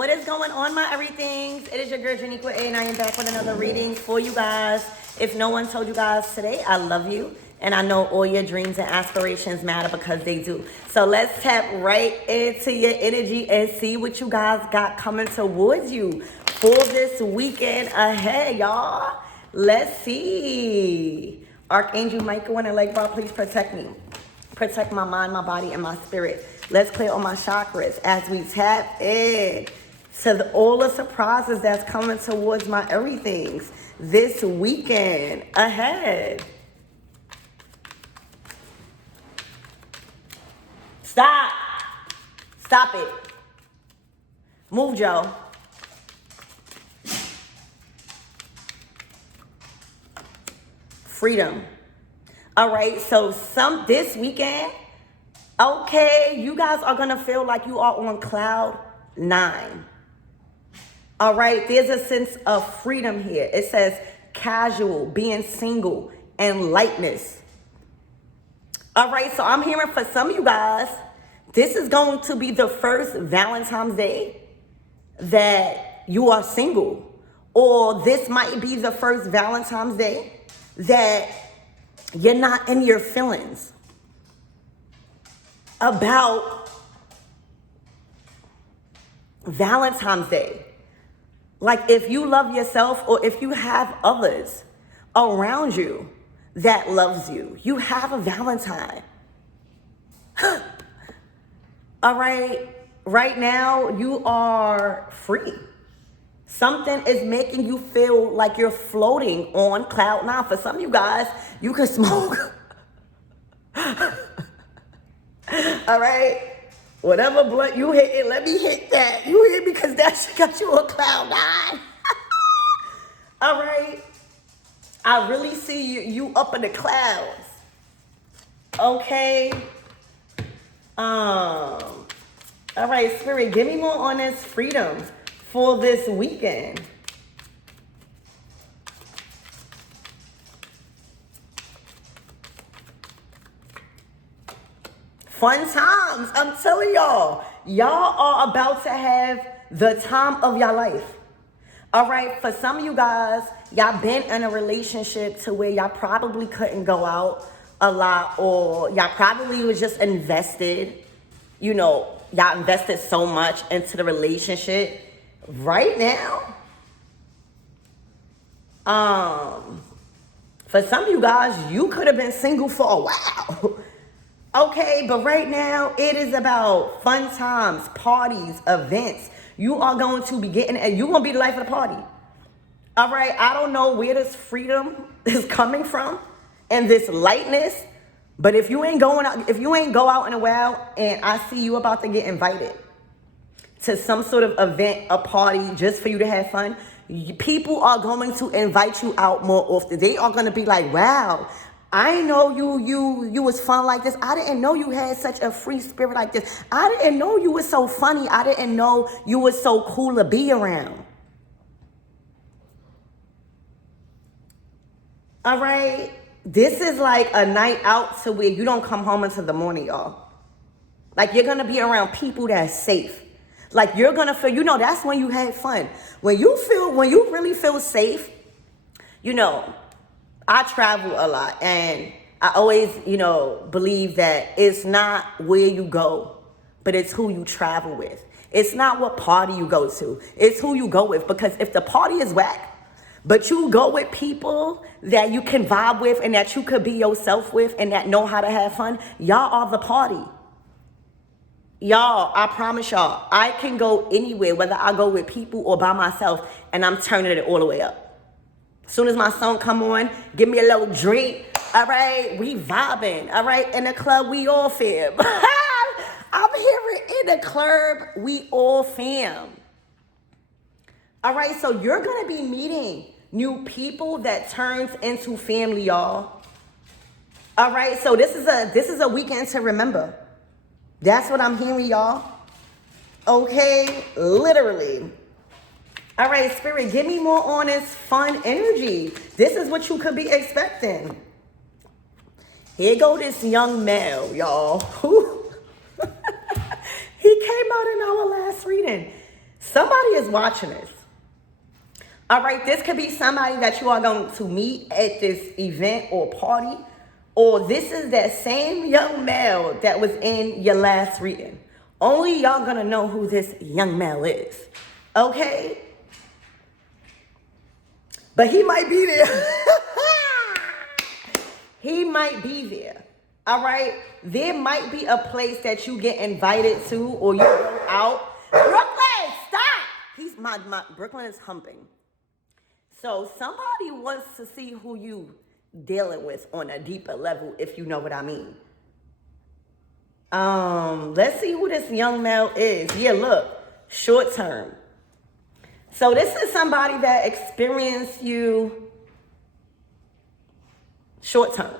What is going on, my everythings? It is your girl, Janiqua A, and I am back with another reading for you guys. If no one told you guys today, I love you. And I know all your dreams and aspirations matter because they do. So let's tap right into your energy and see what you guys got coming towards you for this weekend ahead, y'all. Let's see. Archangel Michael and Allegra, please protect me. Protect my mind, my body, and my spirit. Let's clear all my chakras as we tap in to all the surprises that's coming towards my everythings this weekend ahead. Stop. Stop it. Move, Joe. Freedom. All right, so this weekend, okay, you guys are gonna feel like you are on cloud 9. All right, there's a sense of freedom here. It says casual, being single, and lightness. All right, so I'm hearing for some of you guys, this is going to be the first Valentine's Day that you are single. Or this might be the first Valentine's Day that you're not in your feelings about Valentine's Day. Like if you love yourself or if you have others around you that loves you, you have a Valentine. All right, right now you are free. Something is making you feel like you're floating on cloud 9. For some of you guys, you can smoke. All right? Whatever blunt you hit, let me hit that. You hit because that shit got you on cloud 9. All right? I really see you up in the clouds. Okay? All right, Spirit, give me more on this freedom for this weekend. Fun times, I'm telling y'all. Y'all are about to have the time of your life. All right, for some of you guys, y'all been in a relationship to where y'all probably couldn't go out a lot, or y'all probably was just invested. You know, y'all invested so much into the relationship. Right now, for some of you guys, you could have been single for a while. Okay, but right now, it is about fun times, parties, events. You are going to be getting, and you're going to be the life of the party. All right, I don't know where this freedom is coming from and this lightness, but if you ain't going out, if you ain't go out in a while and I see you about to get invited to some sort of event, a party, just for you to have fun, people are going to invite you out more often. They are going to be like, wow, I know you was fun like this. I didn't know you had such a free spirit like this. I didn't know you was so funny. I didn't know you was so cool to be around. All right. This is like a night out to where you don't come home until the morning, y'all. Like you're going to be around people that's safe. Like you're going to feel, you know, that's when you had fun. When you really feel safe, you know, I travel a lot and I always, you know, believe that it's not where you go, but it's who you travel with. It's not what party you go to. It's who you go with, because if the party is whack, but you go with people that you can vibe with and that you could be yourself with and that know how to have fun, y'all are the party. Y'all, I promise y'all, I can go anywhere, whether I go with people or by myself, and I'm turning it all the way up. As soon as my song come on, give me a little drink. All right, we vibing. All right, in the club, we all fam. I'm hearing in the club, we all fam. All right, so you're gonna be meeting new people that turns into family, y'all. All right, so this is a weekend to remember. That's what I'm hearing, y'all. Okay, literally. All right, Spirit, give me more on this fun energy. This is what you could be expecting. Here go this young male, y'all. He came out in our last reading. Somebody is watching this. All right, this could be somebody that you are going to meet at this event or party, or this is that same young male that was in your last reading. Only y'all gonna know who this young male is, okay? But he might be there. He might be there, all right? There might be a place that you get invited to or you go out. Brooklyn, stop! My Brooklyn is humping. So somebody wants to see who you dealing with on a deeper level, if you know what I mean. Let's see who this young male is. Yeah, look, short term. So this is somebody that experienced you short term.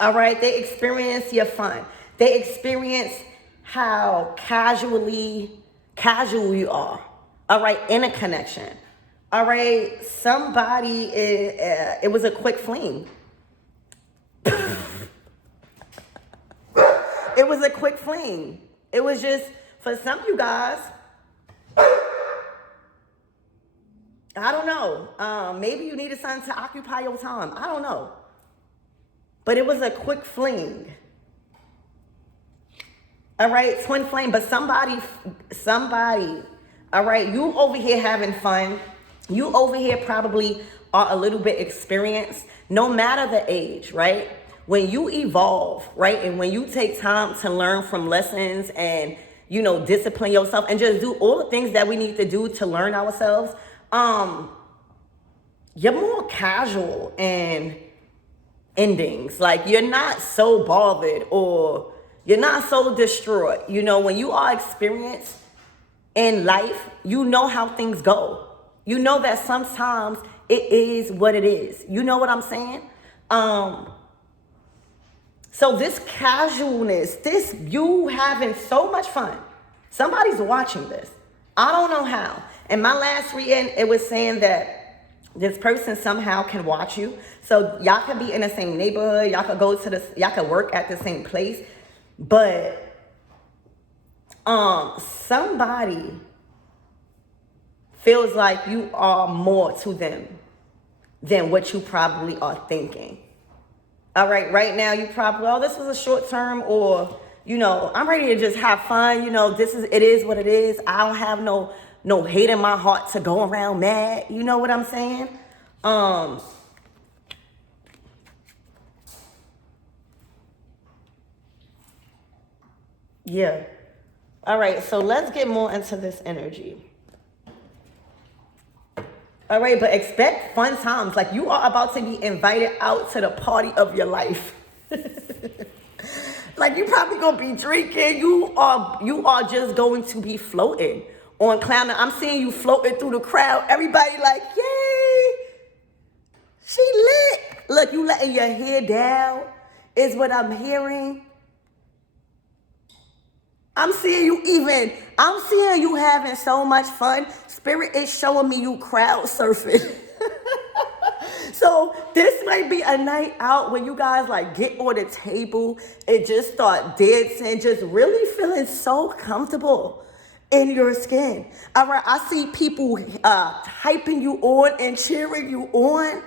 All right, they experience your fun. They experience how casual you are. All right, in a connection. All right, somebody, it was a quick fling. It was a quick fling. It was just, for some of you guys, I don't know. Maybe you needed something to occupy your time. I don't know. But it was a quick fling. All right, twin flame. But somebody, all right, you over here having fun. You over here probably are a little bit experienced, no matter the age, right? When you evolve, right? And when you take time to learn from lessons and, you know, discipline yourself and just do all the things that we need to do to learn ourselves, you're more casual and endings. Like, you're not so bothered or you're not so distraught. You know, when you are experienced in life, you know how things go. You know that sometimes it is what it is. You know what I'm saying? So this casualness, this you having so much fun. Somebody's watching this. I don't know how. In my last reading, it was saying that this person somehow can watch you. So y'all could be in the same neighborhood. Y'all could y'all could work at the same place. But somebody feels like you are more to them than what you probably are thinking. All right, right now you probably, oh, this was a short term, or, you know, I'm ready to just have fun. You know, it is what it is. I don't have no hate in my heart to go around mad. You know what I'm saying? Yeah. All right, so let's get more into this energy. All right, but expect fun times. Like, you are about to be invited out to the party of your life. Like, you probably gonna be drinking. You are just going to be floating on cloud. I'm seeing you floating through the crowd. Everybody like, yay, she lit. Look, you letting your hair down is what I'm hearing. I'm seeing you having so much fun. Spirit is showing me you crowd surfing. So this might be a night out when you guys like get on the table and just start dancing, just really feeling so comfortable in your skin. All right, I see people hyping you on and cheering you on.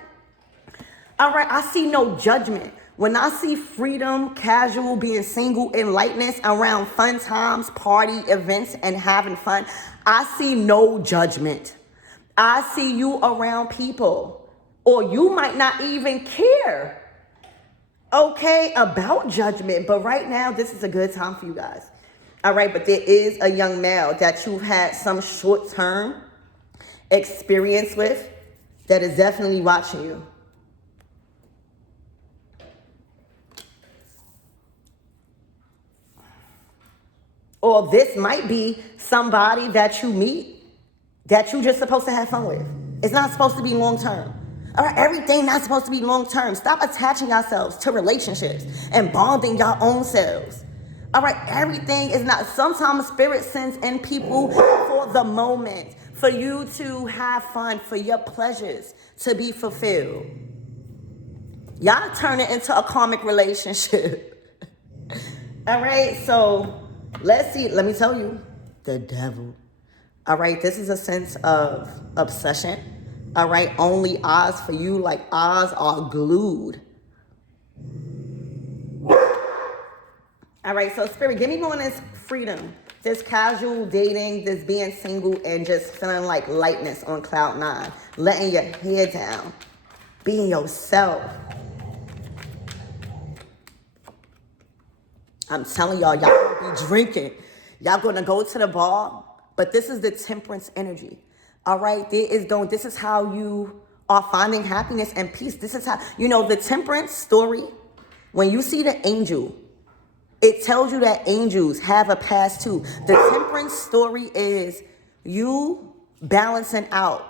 All right, I see no judgment. When I see freedom, casual, being single, and lightness around fun times, party, events, and having fun, I see no judgment. I see you around people, or you might not even care, okay, about judgment. But right now, this is a good time for you guys. All right, but there is a young male that you've had some short-term experience with that is definitely watching you. Or this might be somebody that you meet that you just supposed to have fun with. It's not supposed to be long-term. All right, everything not supposed to be long-term. Stop attaching yourselves to relationships and bonding your own selves. All right, everything is not. Sometimes spirit sends in people for the moment, for you to have fun, for your pleasures to be fulfilled. Y'all turn it into a karmic relationship. All right, so let's see. Let me tell you, the devil. All right, this is a sense of obsession. All right, only eyes for you, like eyes are glued. All right, so Spirit, give me more on this freedom, this casual dating, this being single, and just feeling like lightness on cloud nine, letting your hair down, being yourself. I'm telling y'all gonna be drinking. Y'all gonna go to the bar, but this is the temperance energy. All right, this is how you are finding happiness and peace. This is how, the temperance story, when you see the angel, it tells you that angels have a past too. The temperance story is you balancing out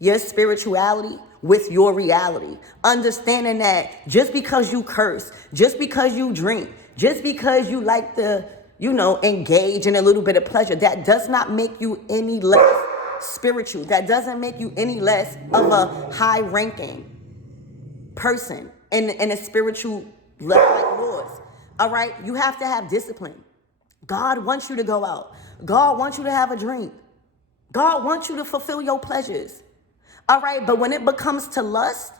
your spirituality with your reality. Understanding that just because you curse, just because you drink, just because you like to, engage in a little bit of pleasure, that does not make you any less spiritual. That doesn't make you any less of a high ranking person in a spiritual level like yours. All right, you have to have discipline. God wants you to go out. God wants you to have a drink. God wants you to fulfill your pleasures. All right, but when it becomes to lust,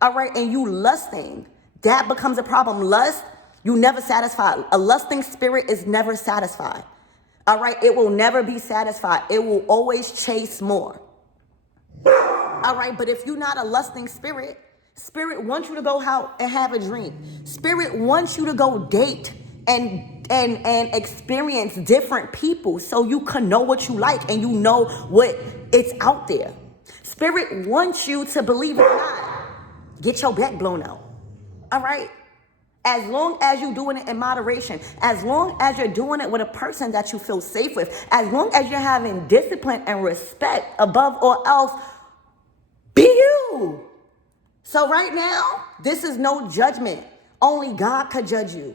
all right, and you lusting, that becomes a problem. Lust, you never satisfied. A lusting spirit is never satisfied. All right, it will never be satisfied. It will always chase more. All right, but if you're not a lusting spirit, Spirit wants you to go out and have a drink. Spirit wants you to go date and experience different people so you can know what you like and you know what it's out there. Spirit wants you to, believe it or not, get your back blown out. All right? As long as you're doing it in moderation, as long as you're doing it with a person that you feel safe with, as long as you're having discipline and respect above all else, be you. So right now, this is no judgment. Only God could judge you.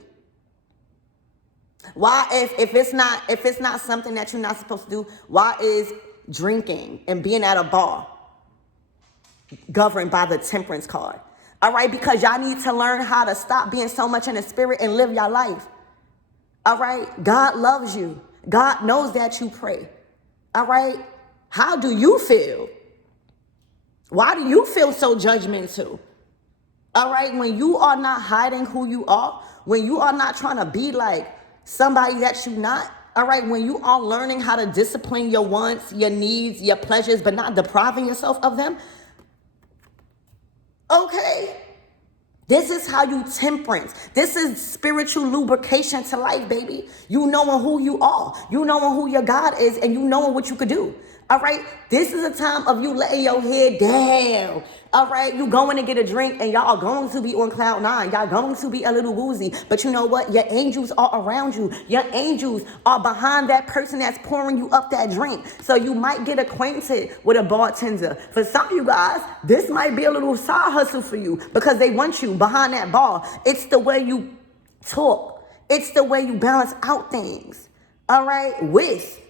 Why, if it's not something that you're not supposed to do, why is drinking and being at a bar governed by the temperance card? All right, because y'all need to learn how to stop being so much in the spirit and live your life. All right, God loves you. God knows that you pray. All right, how do you feel? Why do you feel so judgmental? All right, when you are not hiding who you are, when you are not trying to be like somebody that you're not, all right, when you are learning how to discipline your wants, your needs, your pleasures, but not depriving yourself of them, okay, this is how you temperance. This is spiritual lubrication to life, baby. You knowing who you are. You knowing who your God is, and you knowing what you could do. All right? This is a time of you letting your head down. All right? You going to get a drink, and y'all are going to be on cloud nine. Y'all going to be a little woozy. But you know what? Your angels are around you. Your angels are behind that person that's pouring you up that drink. So you might get acquainted with a bartender. For some of you guys, this might be a little side hustle for you because they want you behind that bar. It's the way you talk. It's the way you balance out things. All right? With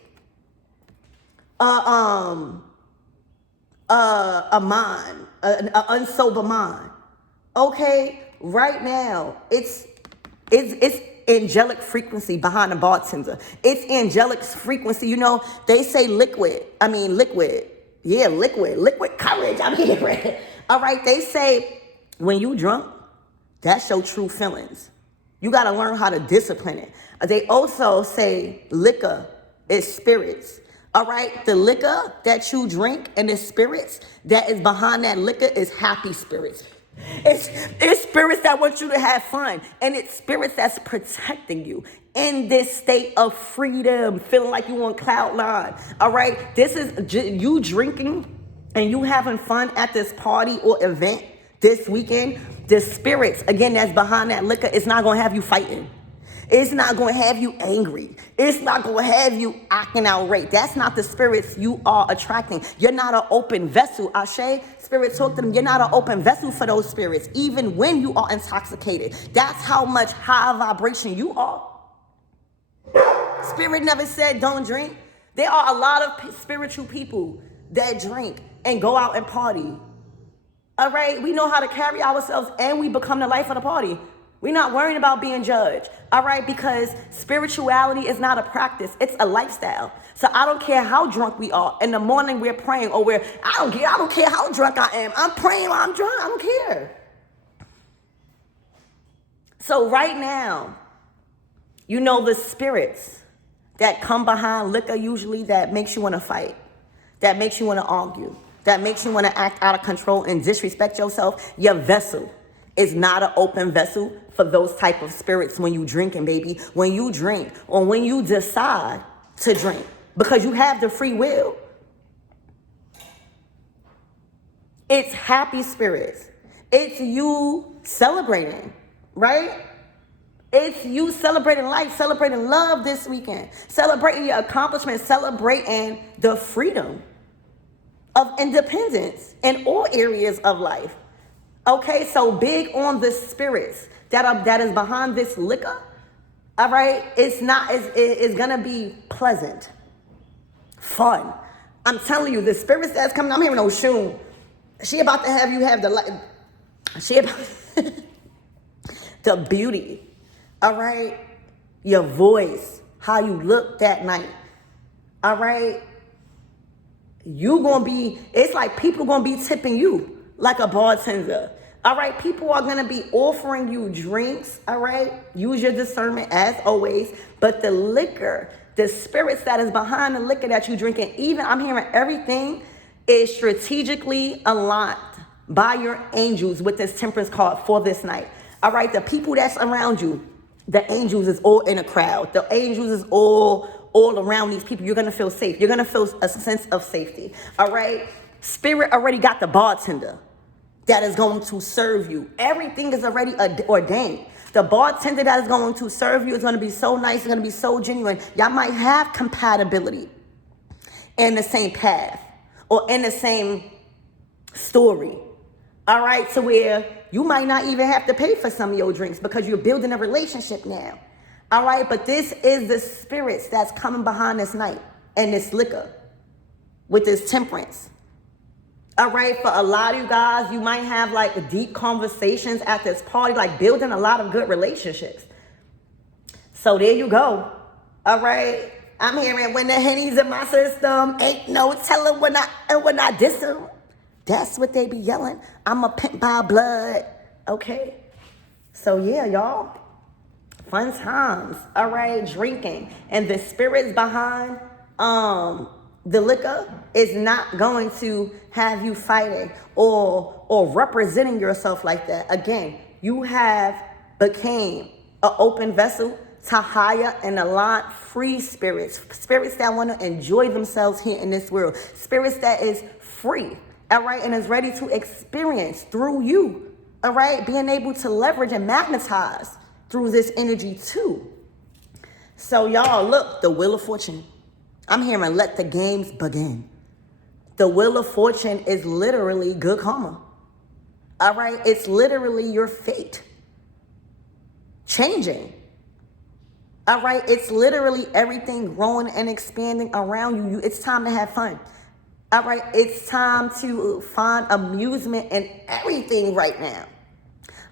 a mind, an unsober mind. Okay, right now it's angelic frequency behind the bartender. It's angelic frequency. They say liquid. Yeah, liquid courage. I'm here. All right, they say when you drunk, that's your true feelings. You got to learn how to discipline it. They also say liquor is spirits. All right, the liquor that you drink and the spirits that is behind that liquor is happy spirits. It's spirits that want you to have fun, and it's spirits that's protecting you in this state of freedom, feeling like you on cloud nine. All right, this is you drinking and you having fun at this party or event this weekend. The spirits, again, that's behind that liquor, it's not going to have you fighting. It's not going to have you angry. It's not going to have you acting outright. That's not the spirits you are attracting. You're not an open vessel. Ashe, Spirit talk to them. You're not an open vessel for those spirits, even when you are intoxicated. That's how much high vibration you are. Spirit never said don't drink. There are a lot of spiritual people that drink and go out and party. All right, we know how to carry ourselves and we become the life of the party. We're not worrying about being judged, all right? Because spirituality is not a practice, it's a lifestyle. So I don't care how drunk we are. In the morning we're praying, or I don't care how drunk I am. I'm praying while I'm drunk, I don't care. So right now, you know the spirits that come behind liquor usually that makes you want to fight, that makes you want to argue, that makes you want to act out of control and disrespect yourself. Your vessel is not an open vessel for those type of spirits when you drinking, baby. When you drink or when you decide to drink, because you have the free will. It's happy spirits. It's you celebrating, right? It's you celebrating life, celebrating love this weekend, celebrating your accomplishments, celebrating the freedom of independence in all areas of life. Okay, so big on the spirits that is behind this liquor. All right, it's gonna be pleasant, fun. I'm telling you, the spirits that's coming. I'm hearing Oshun. She about to have you have the beauty. All right, your voice, how you look that night. All right, it's like people gonna be tipping you like a bartender. All right, people are gonna be offering you drinks. All right, use your discernment as always. But the liquor, the spirits that is behind the liquor that you drinking, even I'm hearing everything is strategically aligned by your angels with this temperance card for this night. All right, the people that's around you, the angels is all in a crowd. The angels is all around these people. You're going to feel safe. You're going to feel a sense of safety. All right? Spirit already got the bartender that is going to serve you. Everything is already ordained. The bartender that is going to serve you is going to be so nice. It's going to be so genuine. Y'all might have compatibility in the same path or in the same story. All right? So where you might not even have to pay for some of your drinks because you're building a relationship now. All right, but this is the spirits that's coming behind this night and this liquor with this temperance. All right, for a lot of you guys, you might have like deep conversations at this party, like building a lot of good relationships. So there you go. All right, I'm hearing when the Henny's in my system, ain't no telling when I diss them. That's what they be yelling. I'm a pimp by blood. Okay. So yeah, y'all. Fun times. All right. Drinking. And the spirits behind the liquor is not going to have you fighting or representing yourself like that. Again, you have became an open vessel to higher and align free spirits. Spirits that want to enjoy themselves here in this world. Spirits that is free. All right, and is ready to experience through you, all right, being able to leverage and magnetize through this energy too. So y'all, look, the Wheel of Fortune. I'm hearing let the games begin. The Wheel of Fortune is literally good karma. All right, it's literally your fate changing. All right, it's literally everything growing and expanding around you. It's time to have fun. All right, it's time to find amusement in everything right now.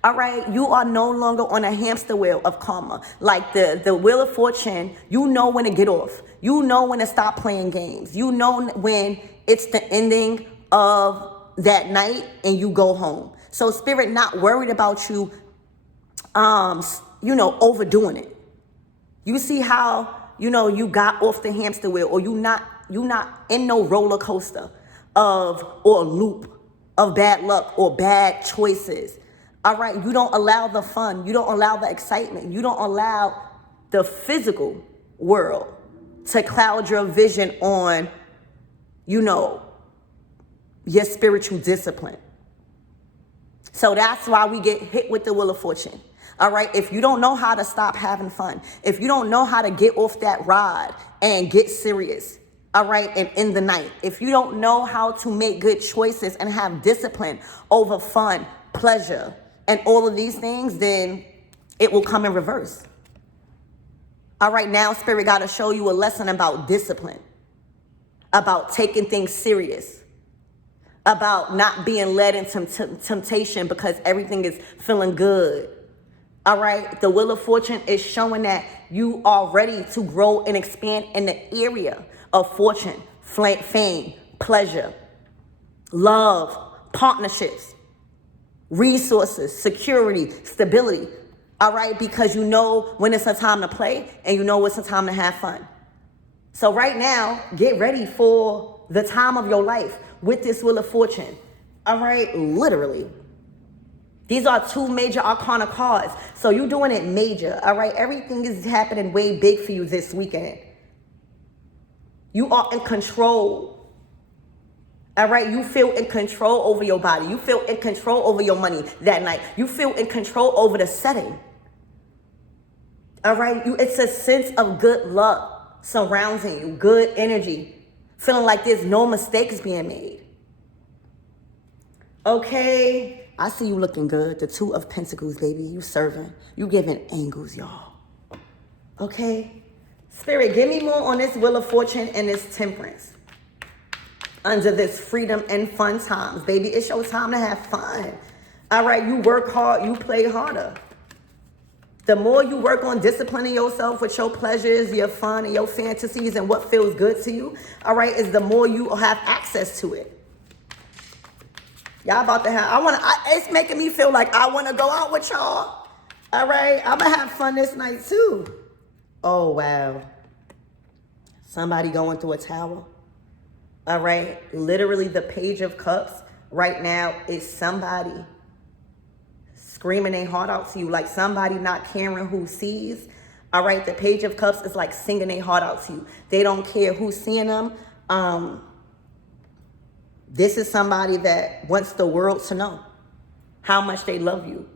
All right, you are no longer on a hamster wheel of karma. Like the Wheel of Fortune, you know when to get off. You know when to stop playing games. You know when it's the ending of that night and you go home. So Spirit not worried about you, overdoing it. You see how, you got off the hamster wheel, or you not in no roller coaster or loop of bad luck or bad choices. All right, you don't allow the fun, you don't allow the excitement, you don't allow the physical world to cloud your vision on, your spiritual discipline. So that's why we get hit with the Wheel of Fortune. All right, if you don't know how to stop having fun, if you don't know how to get off that ride and get serious, all right, and in the night, if you don't know how to make good choices and have discipline over fun, pleasure, and all of these things, then it will come in reverse. All right, now Spirit got to show you a lesson about discipline, about taking things serious, about not being led into temptation because everything is feeling good. All right, the Wheel of Fortune is showing that you are ready to grow and expand in the area of fortune, fame, pleasure, love, partnerships, resources, security, stability. All right, because you know when it's a time to play and you know it's a time to have fun. So right now, get ready for the time of your life with this Wheel of Fortune. All right, literally. These are two major arcana cards. So you're doing it major, all right? Everything is happening way big for you this weekend. You are in control, all right? You feel in control over your body. You feel in control over your money that night. You feel in control over the setting, all right? It's a sense of good luck surrounding you, good energy, feeling like there's no mistakes being made. Okay, I see you looking good. The Two of Pentacles, baby. You serving. You giving angles, y'all. Okay? Spirit, give me more on this Wheel of Fortune and this Temperance. Under this freedom and fun times, baby. It's your time to have fun. All right, you work hard, you play harder. The more you work on disciplining yourself with your pleasures, your fun, and your fantasies, and what feels good to you, all right, is the more you have access to it. Y'all about to have, it's making me feel like I want to go out with y'all. All right, I'm going to have fun this night too. Oh, wow. Somebody going through a tower. All right, literally the Page of Cups right now is somebody screaming their heart out to you, like somebody not caring who sees. All right, the Page of Cups is like singing their heart out to you. They don't care who's seeing them. This is somebody that wants the world to know how much they love you.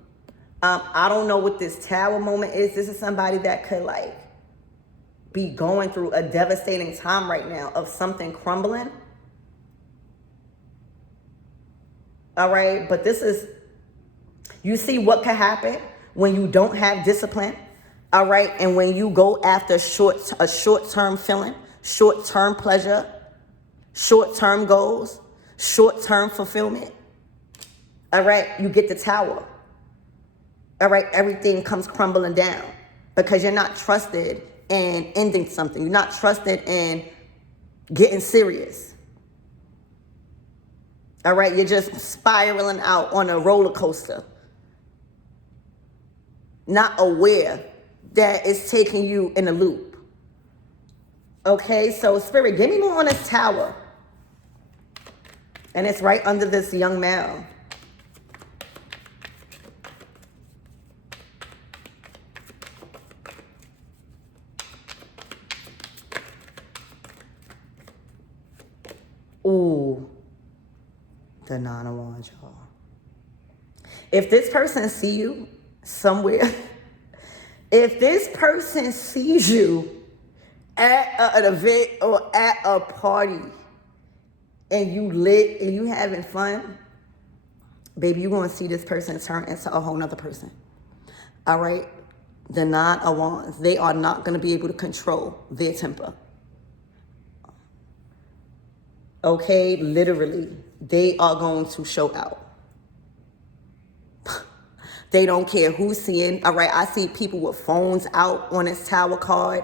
I don't know what this tower moment is. This is somebody that could like be going through a devastating time right now of something crumbling. All right, but this is, you see what could happen when you don't have discipline. All right, and when you go after a short-term feeling, short-term pleasure, short-term goals, short-term fulfillment. All right, you get the tower. All right, everything comes crumbling down because you're not trusted in ending something. You're not trusted in getting serious. All right, you're just spiraling out on a roller coaster, not aware that it's taking you in a loop. Okay, so Spirit, give me more on this tower. And it's right under this young male. Ooh, the Nine of Wands, y'all. If this person see you somewhere, if this person sees you at an event or at a party, and you lit and you having fun, baby, you're going to see this person turn into a whole nother person. All right? The Nine of Wands, they are not going to be able to control their temper. Okay? Literally, they are going to show out. They don't care who's seeing. All right? I see people with phones out on this tower card.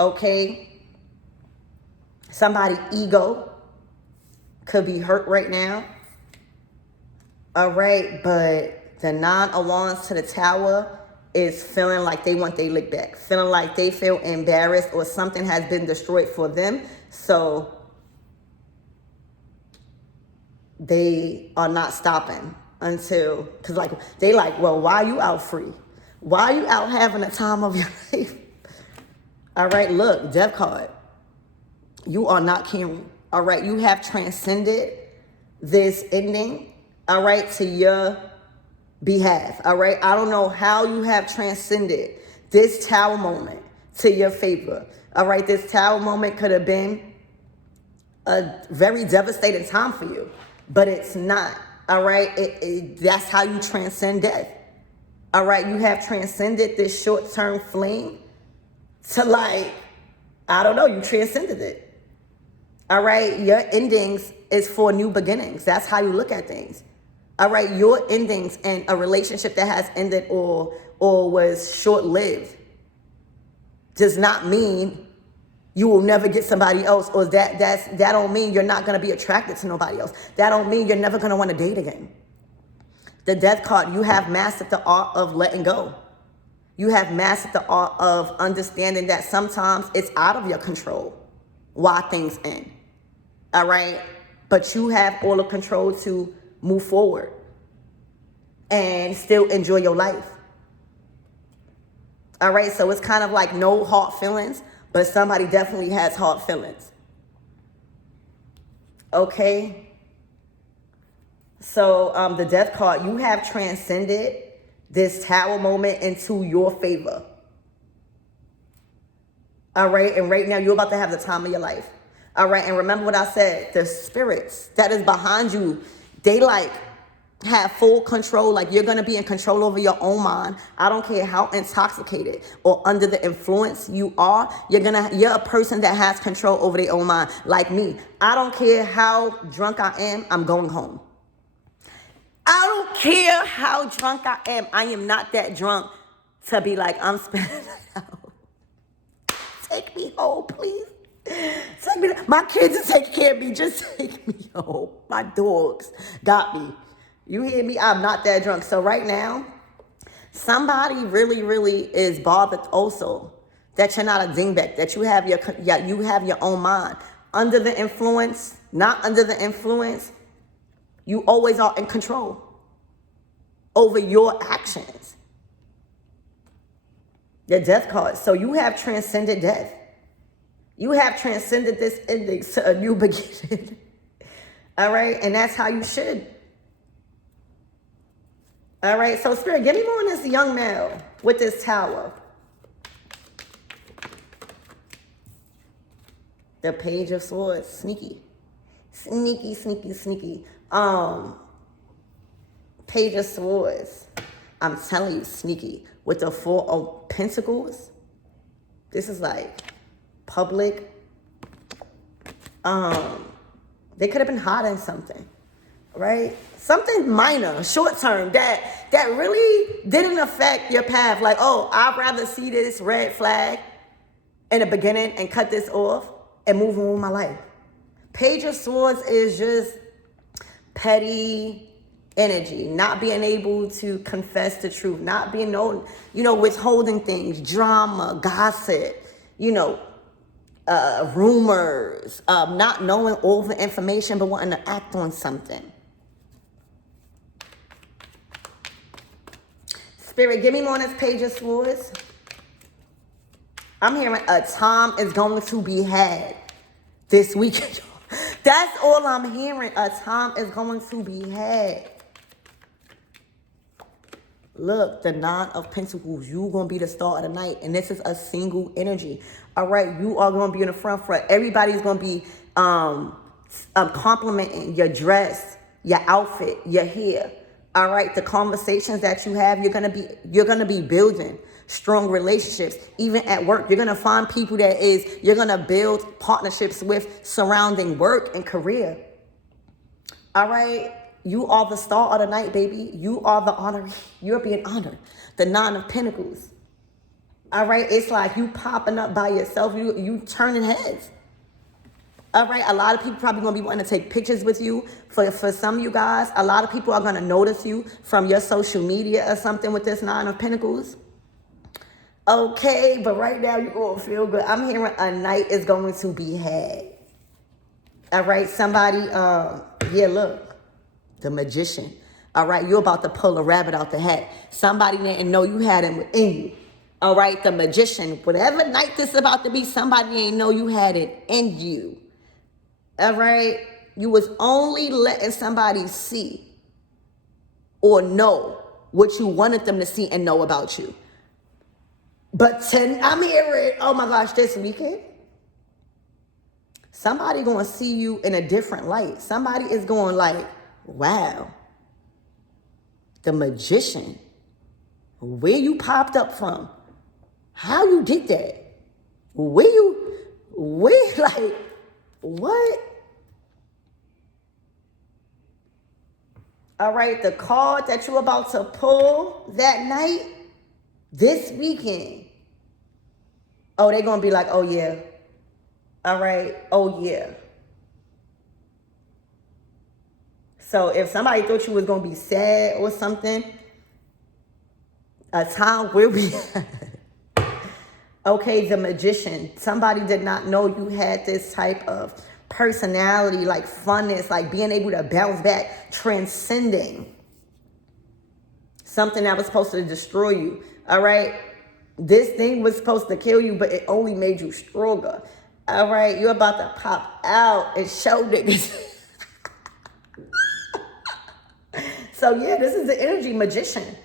Okay? Somebody's ego could be hurt right now. All right, but the Nine of Wands to the tower is feeling like they want their lick back, feeling like they feel embarrassed or something has been destroyed for them. So they are not stopping until, because like, they like, well, why are you out free? Why are you out having the time of your life? All right, look, Death card. You are not caring. All right, you have transcended this ending, all right, to your behalf, all right? I don't know how you have transcended this tower moment to your favor, all right? This tower moment could have been a very devastating time for you, but it's not, all right? That's how you transcend death, all right? You have transcended this short-term fling to like, I don't know, you transcended it. All right, your endings is for new beginnings. That's how you look at things. All right, your endings in a relationship that has ended or was short-lived does not mean you will never get somebody else, or that don't mean you're not going to be attracted to nobody else. That don't mean you're never going to want to date again. The death card, you have mastered the art of letting go. You have mastered the art of understanding that sometimes it's out of your control why things end. All right? But you have all the control to move forward and still enjoy your life. All right? So it's kind of like no hard feelings, but somebody definitely has hard feelings. Okay? So the death card, you have transcended this tower moment into your favor. All right, and right now you're about to have the time of your life. All right, and remember what I said, the spirits that is behind you, they like have full control. Like you're going to be in control over your own mind. I don't care how intoxicated or under the influence you are. You're a person that has control over their own mind. Like me, I don't care how drunk I am, I'm going home. I don't care how drunk I am not that drunk to be like, I'm spending the night out. Take me home, please. Take me. My kids are taking care of me. Just take me home. My dogs got me. You hear me? I'm not that drunk. So right now, somebody really, really is bothered also that you're not a dingbat, that you have your own mind. Under the influence, not under the influence, you always are in control over your actions. The death card. So you have transcended death. You have transcended this ending to a new beginning. All right? And that's how you should. All right? So Spirit, give me more on this young male with this tower. The Page of Swords. Sneaky. Sneaky, sneaky, sneaky. Page of Swords. I'm telling you, sneaky. With the Four of Pentacles. This is like public. They could have been hiding something, right? Something minor, short term, that really didn't affect your path. Like, oh, I'd rather see this red flag in the beginning and cut this off and move on with my life. Page of Swords is just petty energy, not being able to confess the truth, not being known, withholding things, drama, gossip, rumors, not knowing all the information but wanting to act on something. Spirit, give me more on this Page of Swords. I'm hearing a time is going to be had this weekend. That's all I'm hearing. A time is going to be had. Look, the Nine of Pentacles, you're going to be the star of the night. And this is a single energy. All right, you are going to be in the front. Everybody's going to be complimenting your dress, your outfit, your hair. All right, the conversations that you have, you're going to be building strong relationships. Even at work, you're going to find people you're going to build partnerships with surrounding work and career. All right. You are the star of the night, baby. You are the honor. You're being honored. The Nine of Pentacles. All right. It's like you popping up by yourself. You turning heads. All right. A lot of people probably going to be wanting to take pictures with you. For some of you guys, a lot of people are going to notice you from your social media or something with this Nine of Pentacles. Okay. But right now, you're going to feel good. I'm hearing a night is going to be had. All right. Somebody, look. The Magician. All right, you're about to pull a rabbit out the hat. Somebody didn't know you had it in you. All right, the Magician. Whatever night this is about to be, somebody didn't know you had it in you. All right, you was only letting somebody see or know what you wanted them to see and know about you. But I'm hearing, oh my gosh, this weekend, somebody going to see you in a different light. Somebody is going like, wow, the Magician, where you popped up from, how you did that, what? All right, the card that you're about to pull that night, this weekend. Oh, they're going to be like, oh, yeah. All right, oh, yeah. So if somebody thought you was going to be sad or something, a time will be... Okay, the Magician. Somebody did not know you had this type of personality, like funness, like being able to bounce back, transcending. Something that was supposed to destroy you, all right? This thing was supposed to kill you, but it only made you stronger. All right, you're about to pop out and show niggas. So yeah, this is the energy Magician.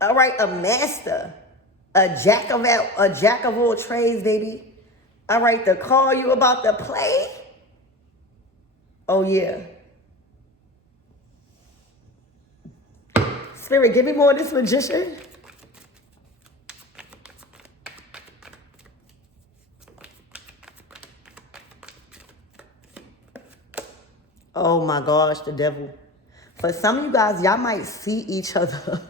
All right, a master, a jack of all trades, baby. All right, the card you about to play. Oh yeah. Spirit, give me more of this Magician. Oh my gosh, the devil. For some of you guys, y'all might see each other.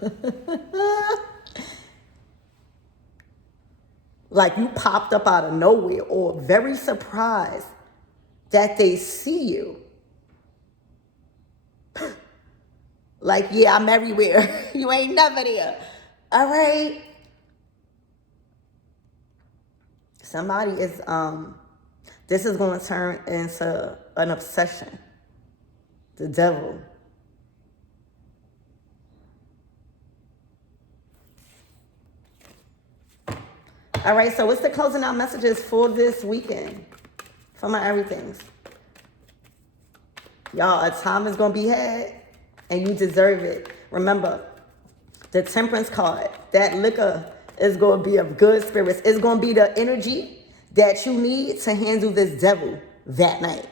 Like you popped up out of nowhere or very surprised that they see you. Like, yeah, I'm everywhere. You ain't never there. All right. Somebody is, this is going to turn into an obsession. The devil. All right, so what's the closing out messages for this weekend? For my everythings. Y'all, a time is going to be had, and you deserve it. Remember, the Temperance card, that liquor is going to be of good spirits. It's going to be the energy that you need to handle this devil that night.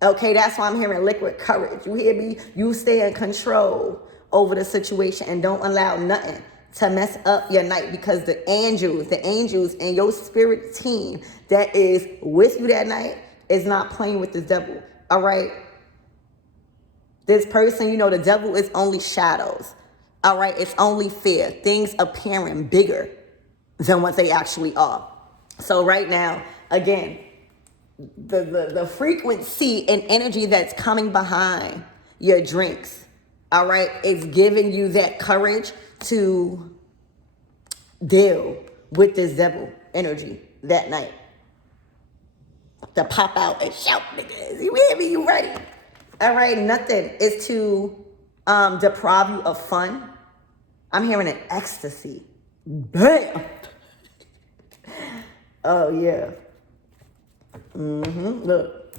Okay, that's why I'm hearing liquid courage. You hear me? You stay in control over the situation and don't allow nothing to mess up your night, because the angels and your spirit team that is with you that night is not playing with the devil. All right? This person, you know, the devil is only shadows. All right? It's only fear. Things appearing bigger than what they actually are. So right now, again, the frequency and energy that's coming behind your drinks, all right, is giving you that courage to deal with this devil energy that night. To pop out and shout, niggas. You hear me? You ready? All right, nothing is to deprive you of fun. I'm hearing an ecstasy. Bam! Oh, yeah. Look,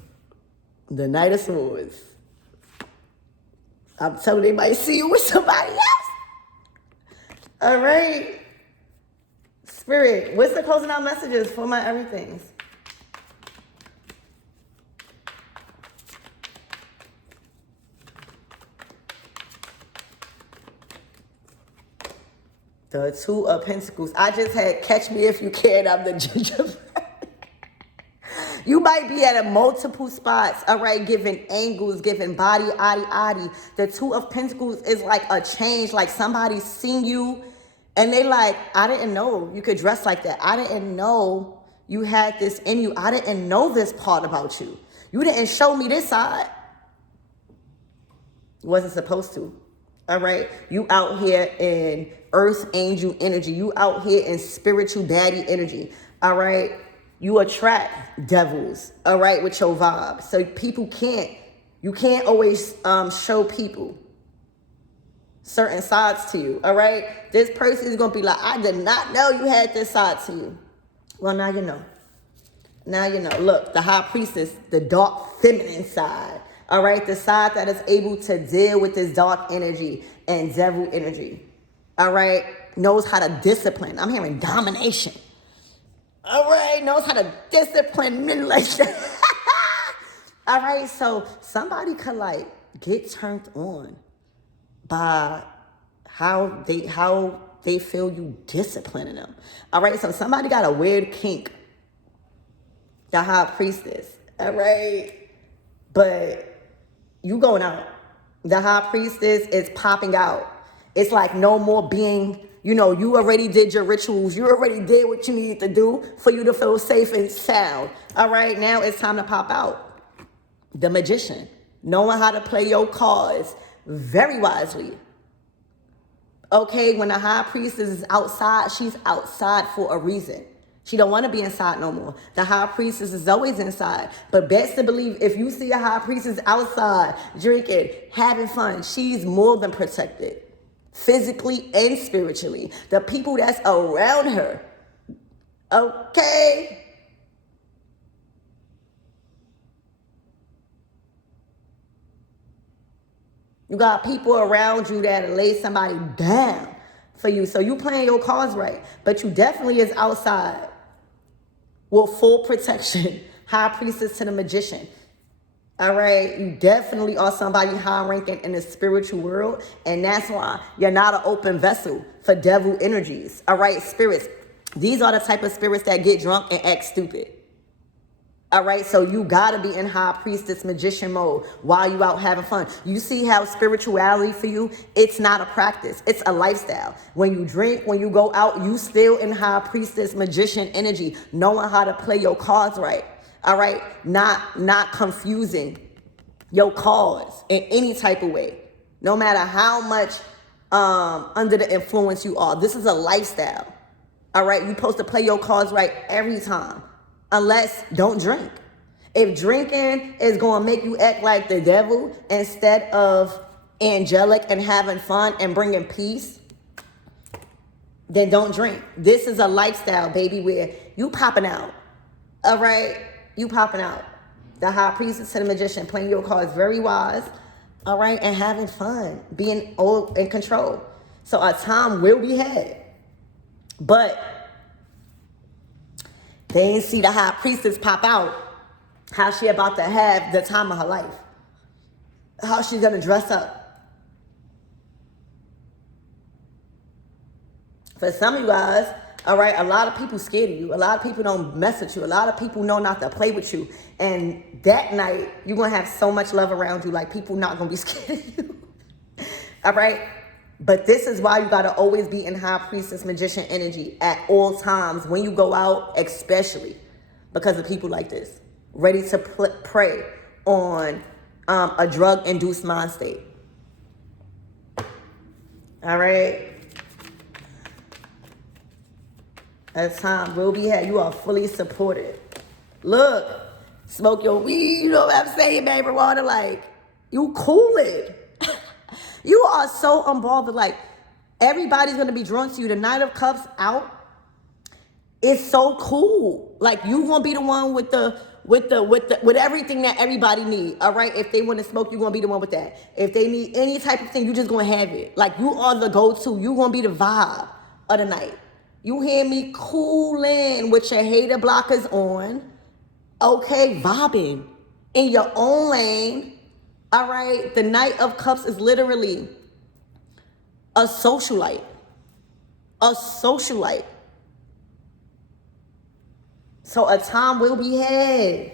the Knight of Swords. I'm telling you, they might see you with somebody else. All right. Spirit, what's the closing out messages for my everythings? The Two of Pentacles. I just had Catch Me If You Can. I'm the gingerbread. You might be at a multiple spots, all right, giving angles, giving body. The Two of Pentacles is like a change, like somebody seen you and they like, I didn't know you could dress like that. I didn't know you had this in you. I didn't know this part about you. You didn't show me this side. Wasn't supposed to. All right. You out here in earth angel energy. You out here in spiritual daddy energy. All right. You attract devils. All right. With your vibe. So you can't always show people certain sides to you. All right. This person is going to be like, I did not know you had this side to you. Well, now you know. Now you know. Look, the high priestess, the dark feminine side. All right, the side that is able to deal with this dark energy and devil energy. All right, knows how to discipline. I'm hearing domination. All right, knows how to discipline manipulation. All right, so somebody could like get turned on by how they feel you disciplining them. All right, so somebody got a weird kink The high priestess. All right. But you going out. The high priestess is popping out. It's like no more being, you already did your rituals. You already did what you needed to do for you to feel safe and sound. All right, now it's time to pop out. The magician, knowing how to play your cards very wisely. Okay, when the high priestess is outside, she's outside for a reason. She don't want to be inside no more. The high priestess is always inside. But best to believe, if you see a high priestess outside, drinking, having fun, she's more than protected. Physically and spiritually. The people that's around her. Okay? You got people around you that'll lay somebody down for you. So you playing your cards right. But you definitely is outside with full protection. High priestess to the magician. All right, you definitely are somebody high ranking in the spiritual world. And that's why you're not an open vessel for devil energies. All right, spirits. These are the type of spirits that get drunk and act stupid. All right, so you got to be in high priestess magician mode while you out having fun. You see how spirituality for you, it's not a practice. It's a lifestyle. When you drink, when you go out, you still in high priestess magician energy, knowing how to play your cards right. All right, not confusing your cards in any type of way, no matter how much under the influence you are. This is a lifestyle. All right, you're supposed to play your cards right every time, unless don't drink. If drinking is going to make you act like the devil instead of angelic and having fun and bringing peace, then don't drink. This is a lifestyle, baby, where you popping out. All right. You popping out. The high priestess to the magician, playing your cards very wise, all right, and having fun, being all in control. So a time will be had. But they ain't see the high priestess pop out, how she about to have the time of her life, how she's going to dress up. For some of you guys, all right, a lot of people scared of you. A lot of people don't mess with you. A lot of people know not to play with you. And that night, you're going to have so much love around you, like people not going to be scared of you. All right? But this is why you got to always be in high priestess magician energy at all times when you go out, especially because of people like this, ready to prey on a drug-induced mind state. All right? A time will be had. You are fully supported. Look, smoke your weed. You know what I'm saying, baby? Water, like, you cool it. You are so unbothered. Like, everybody's going to be drawn to you. The Knight of Cups out is so cool. Like, you going to be the one with everything that everybody need. All right? If they want to smoke, you're going to be the one with that. If they need any type of thing, you just going to have it. Like, you are the go-to. You going to be the vibe of the night. You hear me cooling with your hater blockers on. Okay, vibing in your own lane. All right, the Knight of Cups is literally a socialite. A socialite. So a time will be had.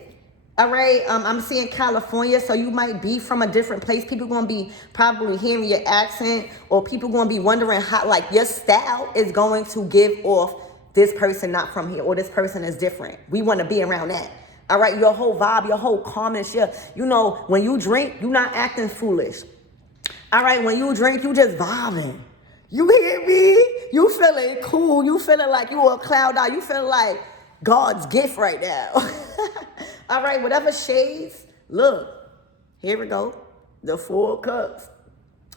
All right, I'm seeing California, so you might be from a different place. People going to be probably hearing your accent, or people going to be wondering how, like, your style is going to give off this person not from here, or this person is different. We want to be around that. All right, your whole vibe, your whole calmness, when you drink, you're not acting foolish. All right, when you drink, you just vibing. You hear me? You feeling cool. You feeling like you a cloud out. You feeling like God's gift right now. All right, whatever shades, look, here we go, the 4 cups.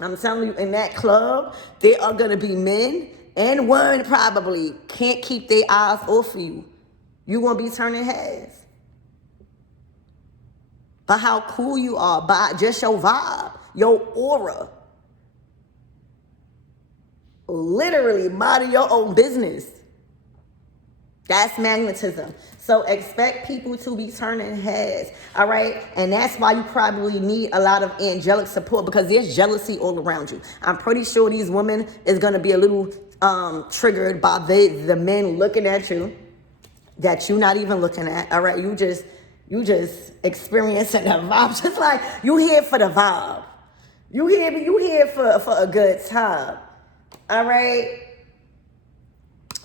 I'm telling you, in that club, there are going to be men and women probably can't keep their eyes off of you. You're going to be turning heads. By how cool you are, by just your vibe, your aura. Literally, mind your own business. That's magnetism. So expect people to be turning heads, all right? And that's why you probably need a lot of angelic support, because there's jealousy all around you. I'm pretty sure these women is going to be a little triggered by the men looking at you. that you're not even looking at. All right, you just experiencing the vibe, just like you here for the vibe. You here for a good time. All right.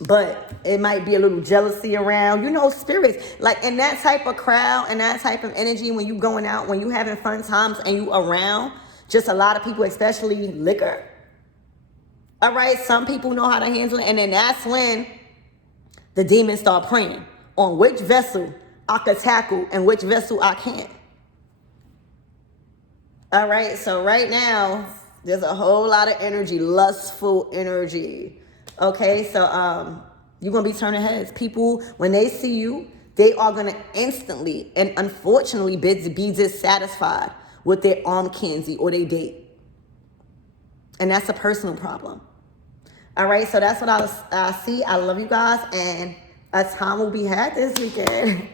But it might be a little jealousy around, spirits. Like in that type of crowd and that type of energy, when you going out, when you having fun times and you around just a lot of people, especially liquor. All right, some people know how to handle it. And then that's when the demons start praying on which vessel I could tackle and which vessel I can't. All right, so right now, there's a whole lot of energy, lustful energy. Okay, so you're going to be turning heads. People, when they see you, they are going to instantly and unfortunately be dissatisfied with their arm candy or their date. And that's a personal problem. All right, so that's what I see. I love you guys, and a time will be had this weekend.